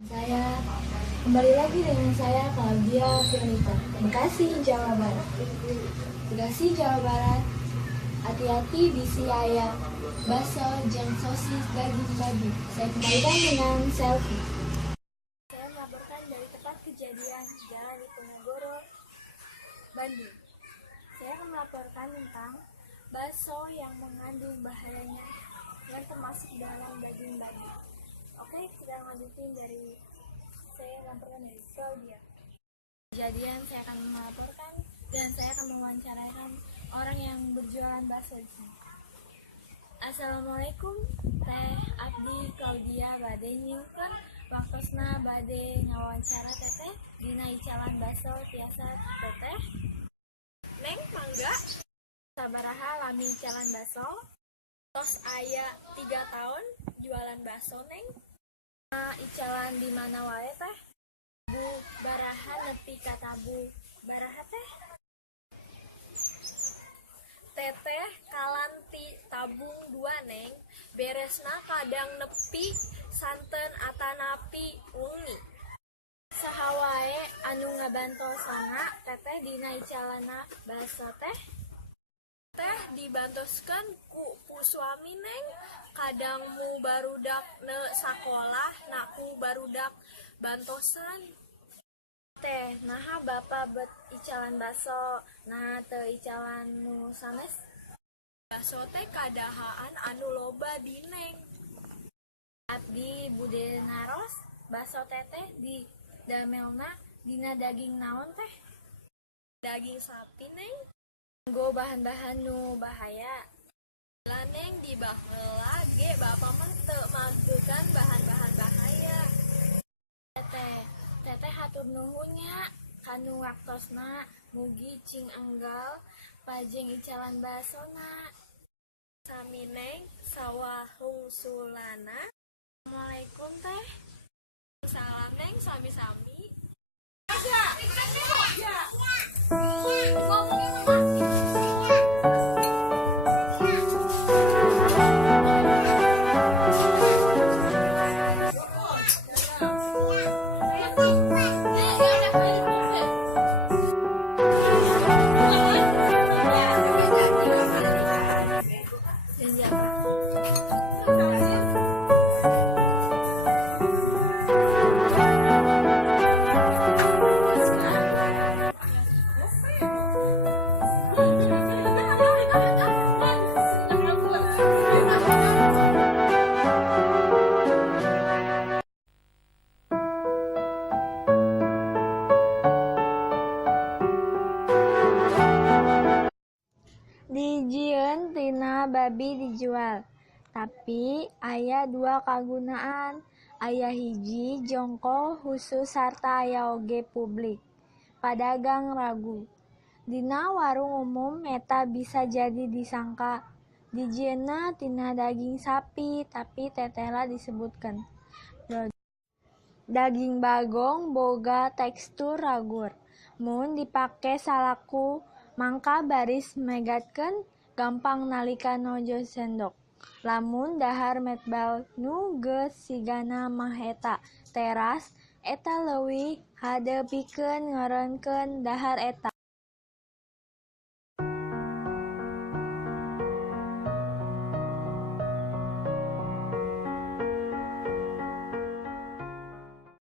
Saya kembali lagi dengan saya Claudia XI.MIA Bi, Bekasi, Jawa Barat. Bekasi, Jawa Barat. Hati-hati bisi ayam, bakso, jeng sosis, daging babi. Saya kembalikan dengan selfie. Saya melaporkan dari tempat kejadian Jalan Diponegoro, Bandung. Saya akan melaporkan tentang bakso yang mengandung bahayanya yang termasuk dalam daging babi. Oke, kita lanjutin dari saya laporkan dari Claudia. Kejadian saya akan melaporkan dan saya akan mewawancarakan orang yang berjualan bakso di sini. Assalamualaikum, Teh Abdi Claudia bade nyingkeun waktosna bade ngawawancara teteh dina icalan bakso tiasa teteh. Neng mangga sabaraha lami icalan bakso? Tos aya 3 tahun jualan bakso neng. Icalan di mana wae teh? Bu baraha nepi ka tabu baraha teh? Teteh kalanti tabung 2 neng, beresna kadang nepi santen atanapi wengi. Saha wae anu ngabantosana teteh dina icalana bakso teh? Teh dibantoskeun ku suami neng, kadang mu barudak ne sakolah naku barudak bantosan. Teh naha bapa bet icalan bakso, naha teu icalan nu sanes? Bakso teh kadahaan anu loba di neng. Abdi bude naros bakso teteh di damelna dina daging naon teh? Daging sapi neng. Nggo bahan-bahan nu bahaya. Laneng di baheula ge bapa mah teu magegan bahan-bahan bahaya. Teteh hatur nuhunnya kanu waktosna mugi cing enggal pajeng icalan basona. Sami neng sawahungsulana. Assalamualaikum teh. Salam neng sami-sami. Dijieun tina babi dijual, tapi aya 2 kagunaan. Aya hiji jongko khusus sarta aya oge publik. Padagang ragu. Dina warung umum eta bisa jadi disangka dijieunna tina daging sapi, tapi tetehna disebutkeun. Daging bagong boga tekstur ragur. Mun dipake salaku mangka baris megatkeun gampang nalika nojo sendok. Lamun dahar metbal nu geus sigana mah eta teras, eta leuwih hadeupekeun ngeureunkeun dahar eta.